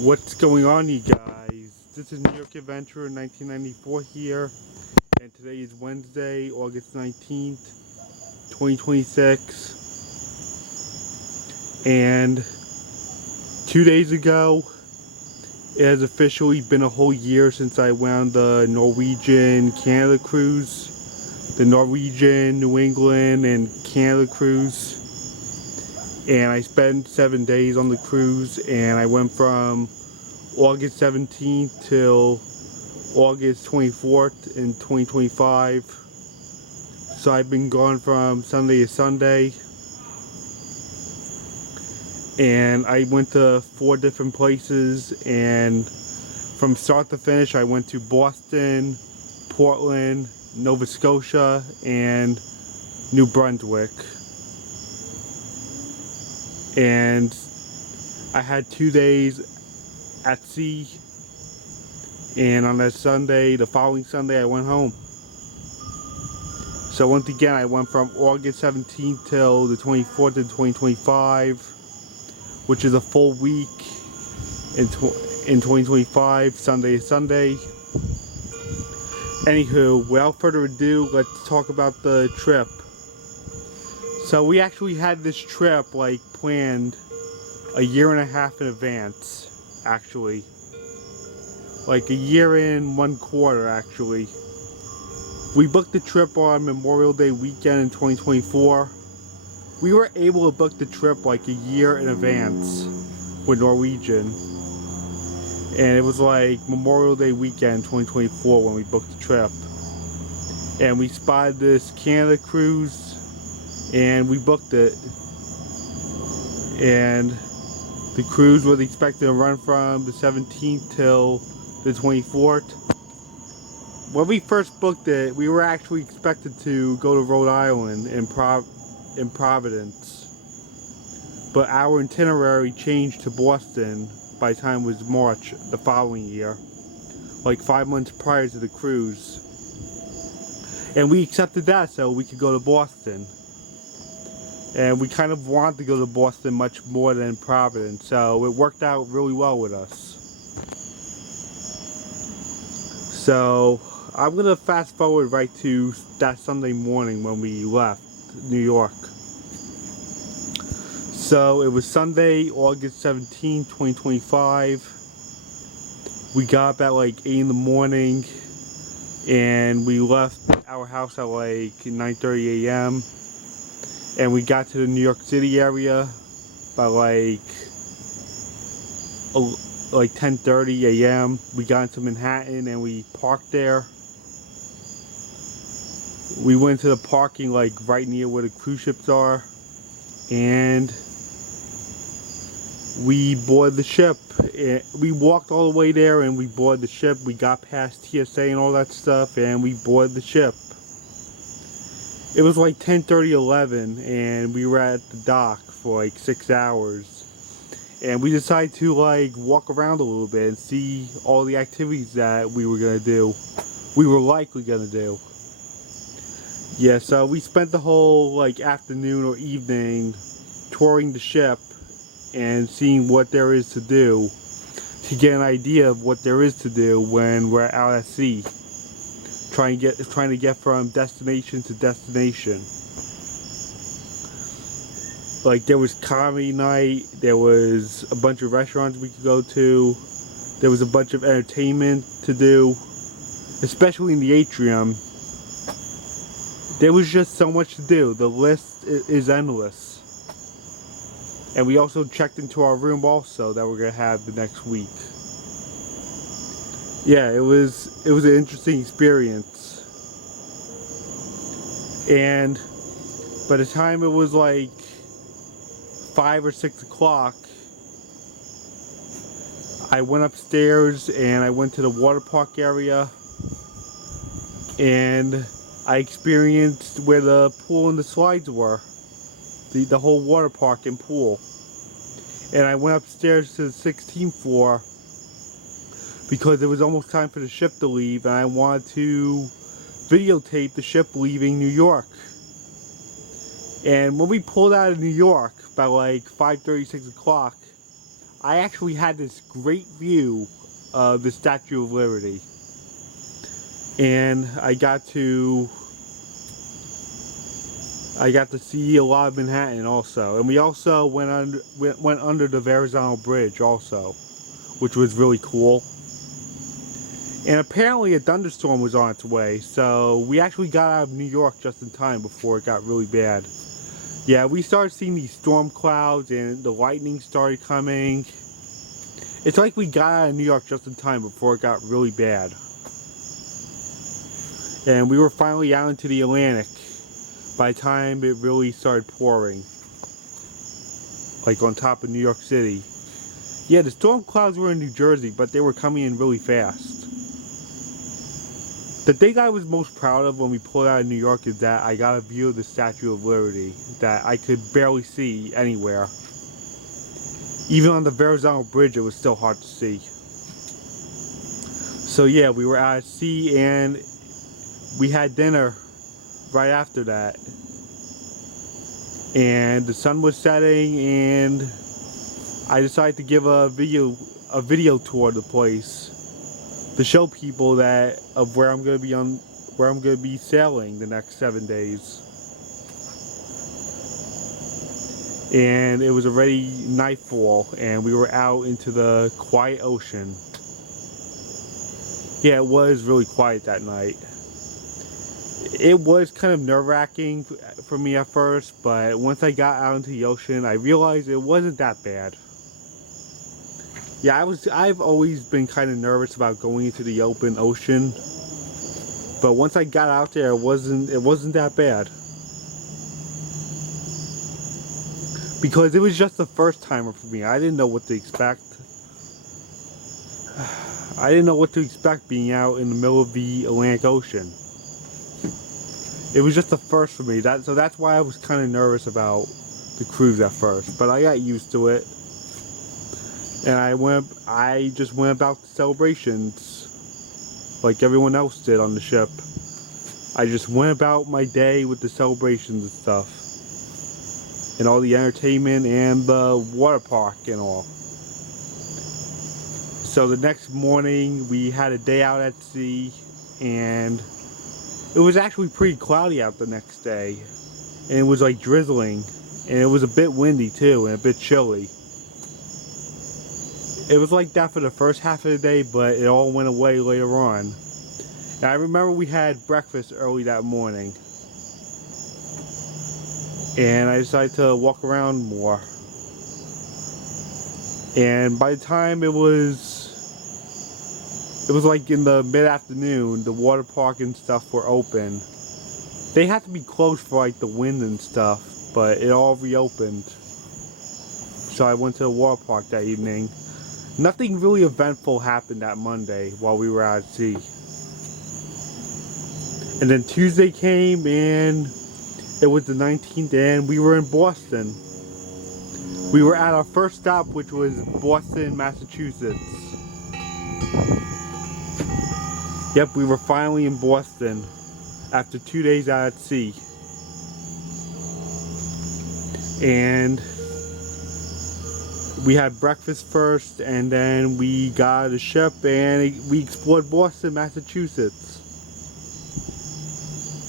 What's going on, you guys? This is New York Adventure in 1994 here, and today is Wednesday, August 19th, 2026. And 2 days ago, it has officially been a whole year since I went on the Norwegian Canada cruise, the Norwegian, New England, and Canada cruise. And I spent 7 days on the cruise, and I went from August 17th till August 24th in 2025. So I've been gone from Sunday to Sunday, and I went to 4 different places, and from start to finish I went to Boston, Portland, Nova Scotia, and New Brunswick. And I had 2 days at sea, and on that Sunday, the following Sunday, I went home. So once again, I went from August 17th till the 24th of 2025, which is a full week in 2025, Sunday to Sunday. Anywho, without further ado, let's talk about the trip. So we actually had this trip planned a year and a half in advance, actually. Like a year and 1/4 actually. We booked the trip on Memorial Day weekend in 2024. We were able to book the trip like a year in advance with Norwegian. And it was like Memorial Day weekend 2024 when we booked the trip. And we spotted this Canada cruise, and we booked it. And the cruise was expected to run from the 17th till the 24th. When we first booked it, we were actually expected to go to Rhode Island in Providence. But our itinerary changed to Boston by the time it was March the following year, like 5 months prior to the cruise. And we accepted that so we could go to Boston. And we kind of wanted to go to Boston much more than Providence, so it worked out really well with us. So I'm gonna fast forward right to that Sunday morning when we left New York. So it was Sunday, August 17, 2025. We got up at like 8 in the morning, and we left our house at like 9:30 a.m. and we got to the New York City area by like 10:30 a.m. We got into Manhattan and we parked there. We went to the parking like right near where the cruise ships are, and we boarded the ship. We walked all the way there and we boarded the ship. We got past TSA and all that stuff, and we boarded the ship. It was like 10:30, 11, and we were at the dock for like 6 hours. And we decided to like walk around a little bit and see all the activities that we were gonna do. We were likely gonna do. Yeah, so we spent the whole like afternoon or evening touring the ship and seeing what there is to do, to get an idea of what there is to do when we're out at sea, trying to get from destination to destination. Like, there was comedy night, there was a bunch of restaurants we could go to, there was a bunch of entertainment to do, especially in the atrium. There was just so much to do. The list is endless. And we also checked into our room also that we're gonna have the next week. Yeah, it was an interesting experience. And by the time it was like 5 or 6 o'clock, I went upstairs and I went to the water park area, and I experienced where the pool and the slides were, the whole water park and pool. And I went upstairs to the 16th floor because it was almost time for the ship to leave, and I wanted to videotape the ship leaving New York. And when we pulled out of New York by like 5:30, 6 o'clock, I actually had this great view of the Statue of Liberty. And I got to see a lot of Manhattan also. And we also went under the Verrazano Bridge also, which was really cool. And apparently a thunderstorm was on its way, so we actually got out of New York just in time before it got really bad. Yeah, we started seeing these storm clouds and the lightning started coming. It's like we got out of New York just in time before it got really bad. And we were finally out into the Atlantic by the time it really started pouring. Like on top of New York City. Yeah, the storm clouds were in New Jersey, but they were coming in really fast. The thing I was most proud of when we pulled out of New York is that I got a view of the Statue of Liberty that I could barely see anywhere. Even on the Verrazano Bridge, it was still hard to see. So yeah, we were out at sea and we had dinner right after that. And the sun was setting and I decided to give a video tour of the place to show people that of where I'm going to be sailing the next 7 days. And it was already nightfall and we were out into the quiet ocean. Yeah, it was really quiet that night. It was kind of nerve-wracking for me at first, but once I got out into the ocean, I realized it wasn't that bad. Yeah, I've always been kind of nervous about going into the open ocean, but once I got out there, it wasn't that bad. Because it was just the first timer for me. I didn't know what to expect. I didn't know what to expect being out in the middle of the Atlantic Ocean. It was just the first for me. So that's why I was kind of nervous about the cruise at first. But I got used to it. And I just went about the celebrations like everyone else did on the ship. I just went about my day with the celebrations and stuff. And all the entertainment and the water park and all. So the next morning we had a day out at sea and it was actually pretty cloudy out the next day. And it was like drizzling. And it was a bit windy too and a bit chilly. It was like that for the first half of the day, but it all went away later on. And I remember we had breakfast early that morning. And I decided to walk around more. And by the time it was like in the mid-afternoon, the water park and stuff were open. They had to be closed for like the wind and stuff, but it all reopened. So I went to the water park that evening. Nothing really eventful happened that Monday while we were out at sea. And then Tuesday came and it was the 19th and we were in Boston. We were at our first stop, which was Boston, Massachusetts. Yep, we were finally in Boston after 2 days out at sea. And we had breakfast first and then we got a ship and we explored Boston, Massachusetts.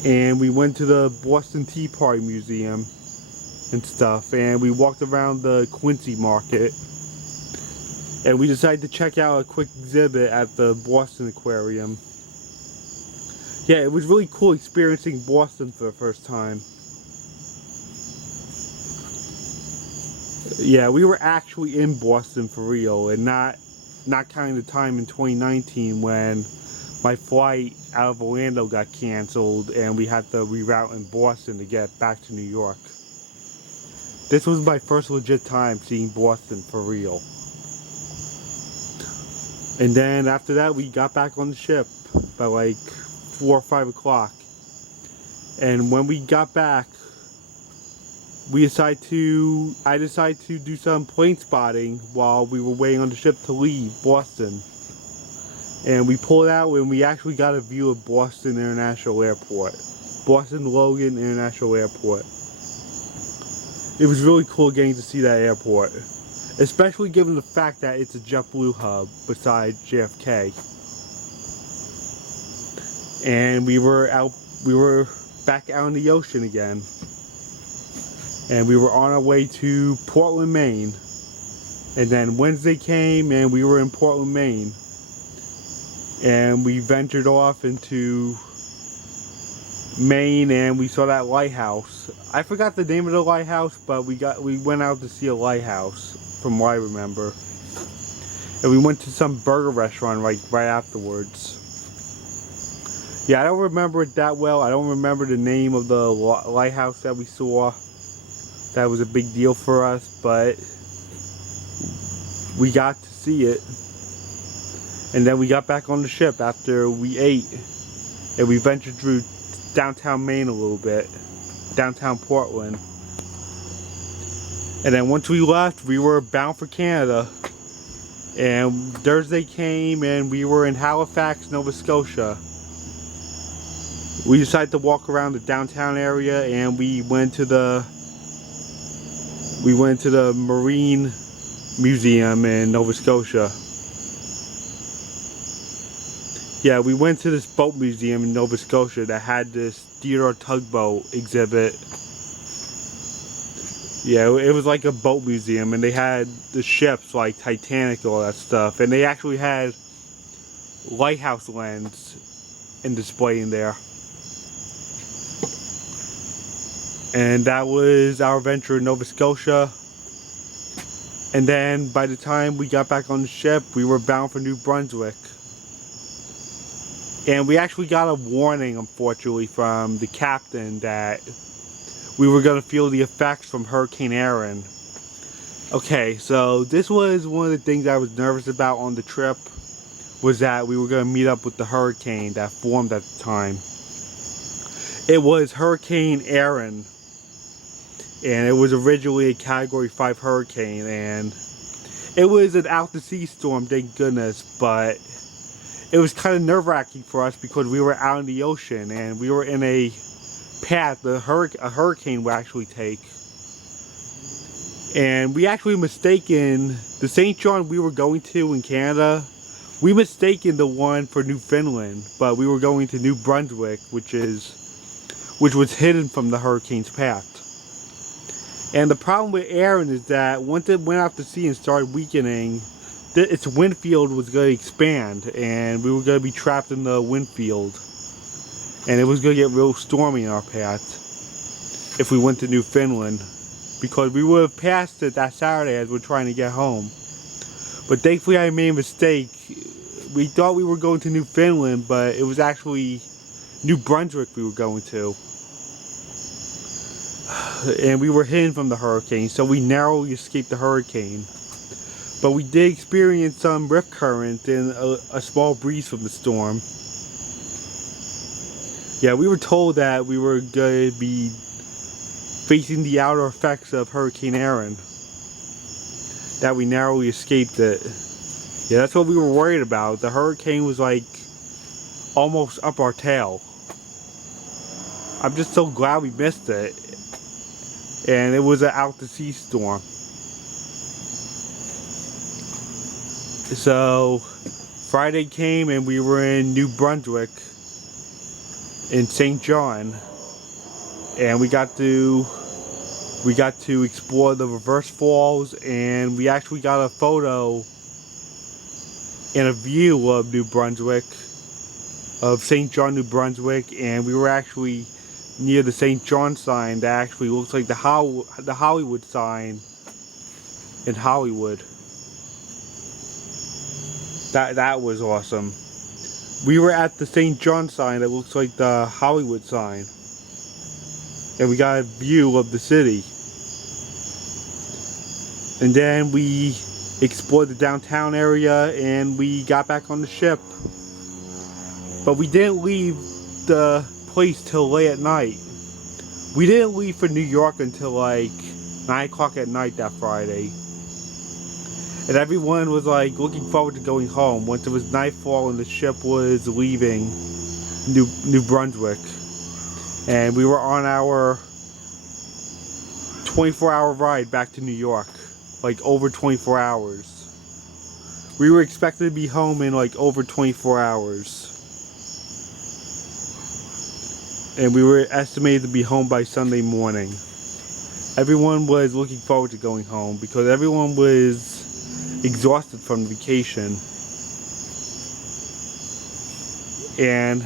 And we went to the Boston Tea Party Museum and stuff, and we walked around the Quincy Market. And we decided to check out a quick exhibit at the Boston Aquarium. Yeah, it was really cool experiencing Boston for the first time. Yeah, we were actually in Boston for real, and not counting the time in 2019 when my flight out of Orlando got canceled and we had to reroute in Boston to get back to New York. This was my first legit time seeing Boston for real. And then after that we got back on the ship by like 4 or 5 o'clock. And when we got back, I decided to do some plane spotting while we were waiting on the ship to leave Boston. And we pulled out and we actually got a view of Boston International Airport. Boston Logan International Airport. It was really cool getting to see that airport. especially given the fact that it's a JetBlue hub besides JFK. And we were back out in the ocean again. And we were on our way to Portland, Maine. And then Wednesday came and we were in Portland, Maine. And we ventured off into Maine and we saw that lighthouse. I forgot the name of the lighthouse, but we went out to see a lighthouse from what I remember. And we went to some burger restaurant right afterwards. Yeah, I don't remember it that well. I don't remember the name of the lighthouse that we saw. That was a big deal for us, but we got to see it. And then we got back on the ship after we ate. And we ventured through downtown Maine a little bit. Downtown Portland. And then once we left, we were bound for Canada. And Thursday came and we were in Halifax, Nova Scotia. We decided to walk around the downtown area and we went to the Marine Museum in Nova Scotia. Yeah, we went to this boat museum in Nova Scotia that had this Theodore tugboat exhibit. Yeah, it was like a boat museum and they had the ships like Titanic and all that stuff. And they actually had lighthouse lens in display in there. And that was our adventure in Nova Scotia. And then by the time we got back on the ship, we were bound for New Brunswick. And we actually got a warning, unfortunately, from the captain that we were going to feel the effects from Hurricane Erin. Okay, so this was one of the things I was nervous about on the trip, was that we were going to meet up with the hurricane that formed at the time. It was Hurricane Erin. And it was originally a Category 5 hurricane, and it was an out-to-sea storm, thank goodness, but it was kind of nerve-wracking for us because we were out in the ocean and we were in a path a hurricane would actually take. And we actually mistaken the St. John we were going to in Canada, we mistaken the one for Newfoundland, but we were going to New Brunswick, which was hidden from the hurricane's path. And the problem with Erin is that once it went out to sea and started weakening, its wind field was going to expand and we were going to be trapped in the wind field. And it was going to get real stormy in our path if we went to Newfoundland, because we would have passed it that Saturday as we're trying to get home. But thankfully I made a mistake. We thought we were going to Newfoundland, but it was actually New Brunswick we were going to. And we were hidden from the hurricane, so we narrowly escaped the hurricane. But we did experience some rift current and a small breeze from the storm. Yeah, we were told that we were going to be facing the outer effects of Hurricane Erin. That we narrowly escaped it. Yeah, that's what we were worried about. The hurricane was like almost up our tail. I'm just so glad we missed it. And it was an out-to-sea storm. So Friday came and we were in New Brunswick in St. John, and we got to explore the reverse falls, and we actually got a photo and a view of New Brunswick, of St. John, New Brunswick, and we were actually near the St. John sign that actually looks like the Hollywood sign in Hollywood. That was awesome. We were at the St. John sign that looks like the Hollywood sign, and we got a view of the city. And then we explored the downtown area and we got back on the ship. But we didn't leave the place till late at night. We didn't leave for New York until like 9 o'clock at night that Friday. And everyone was like looking forward to going home once it was nightfall and the ship was leaving New Brunswick. And we were on our 24-hour ride back to New York. like over 24 hours. We were expected to be home in like over 24 hours. And we were estimated to be home by Sunday morning. Everyone was looking forward to going home because everyone was exhausted from vacation. And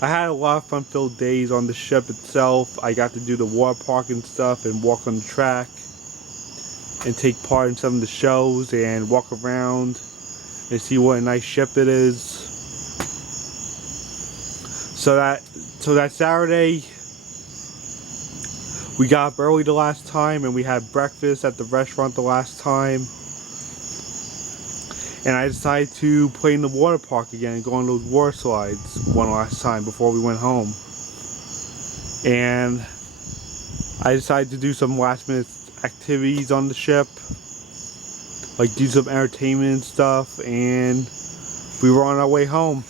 I had a lot of fun-filled days on the ship itself. I got to do the water park and stuff and walk on the track and take part in some of the shows and walk around and see what a nice ship it is. So that Saturday, we got up early the last time and we had breakfast at the restaurant the last time. And I decided to play in the water park again and go on those water slides one last time before we went home. And I decided to do some last minute activities on the ship, like do some entertainment and stuff, and we were on our way home.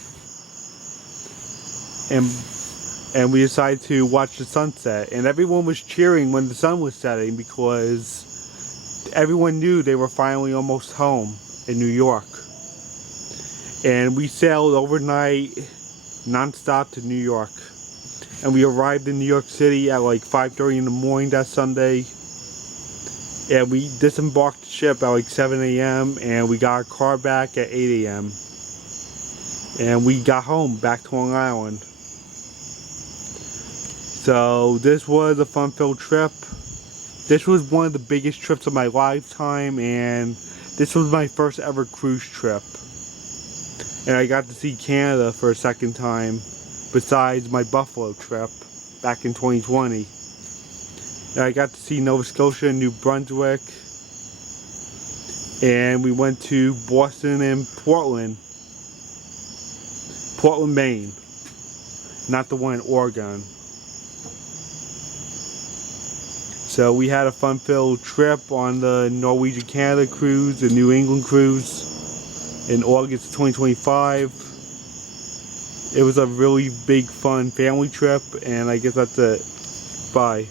And we decided to watch the sunset, and everyone was cheering when the sun was setting because everyone knew they were finally almost home in New York. And we sailed overnight non-stop to New York, and we arrived in New York City at like 5:30 in the morning that Sunday, and we disembarked the ship at like 7 a.m. and we got our car back at 8 a.m. and we got home back to Long Island. So this was a fun-filled trip. This was one of the biggest trips of my lifetime, and this was my first ever cruise trip. And I got to see Canada for a second time, besides my Buffalo trip back in 2020. And I got to see Nova Scotia and New Brunswick. And we went to Boston and Portland, Maine. Not the one in Oregon. So we had a fun-filled trip on the Norwegian Canada cruise, the New England cruise, in August of 2025. It was a really big, fun family trip, and I guess that's it. Bye.